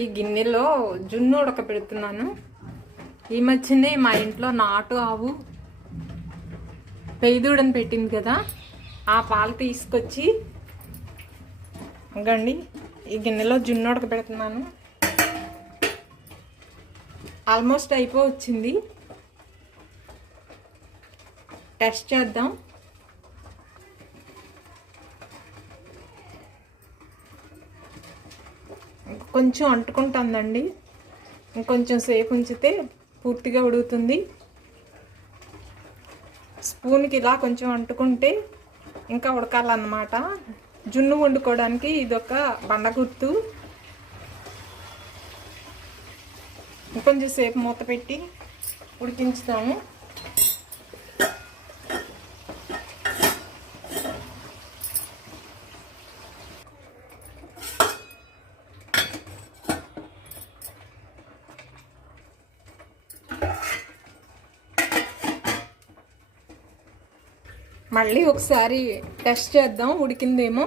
ఈ గిన్నెలో జున్ను ఉడకబెడుతున్నాను. ఈ మధ్యనే మా ఇంట్లో నాటు ఆవు పెయిదూడని పెట్టింది కదా, ఆ పాలు తీసుకొచ్చి ఇంకండి ఈ గిన్నెలో జున్ను ఉడకబెడుతున్నాను. ఆల్మోస్ట్ అయిపోవచ్చింది. టెస్ట్ చేద్దాం. కొంచెం అంటుకుంటుందండి, ఇంకొంచెం సేపు ఉంచితే పూర్తిగా ఉడుకుతుంది. స్పూన్కి ఇలా కొంచెం అంటుకుంటే ఇంకా ఉడకాలన్నమాట. జున్ను వండుకోవడానికి ఇదొక బండ గుర్తు. ఇంకొంచెం సేపు మూత పెట్టి ఉడికించుతాము. మళ్ళీ ఒకసారి టెస్ట్ చేద్దాం ఉడికిందేమో.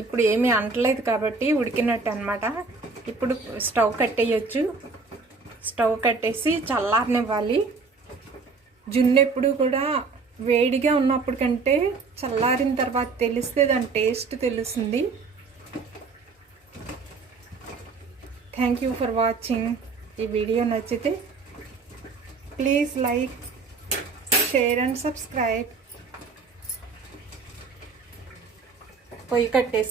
ఇప్పుడు ఏమీ అంటలేదు కాబట్టి ఉడికినట్టు అనమాట. ఇప్పుడు స్టవ్ కట్టేయచ్చు. స్టవ్ కట్టేసి చల్లారనివ్వాలి. జున్ను ఎప్పుడు కూడా వేడిగా ఉన్నప్పుడు కంటే చల్లారిన తర్వాత తెలిస్తే దాని టేస్ట్ తెలుస్తుంది. Thank you for watching. ఈ వీడియో నచ్చితే please like, share and subscribe. పొయ్యి కట్టేసి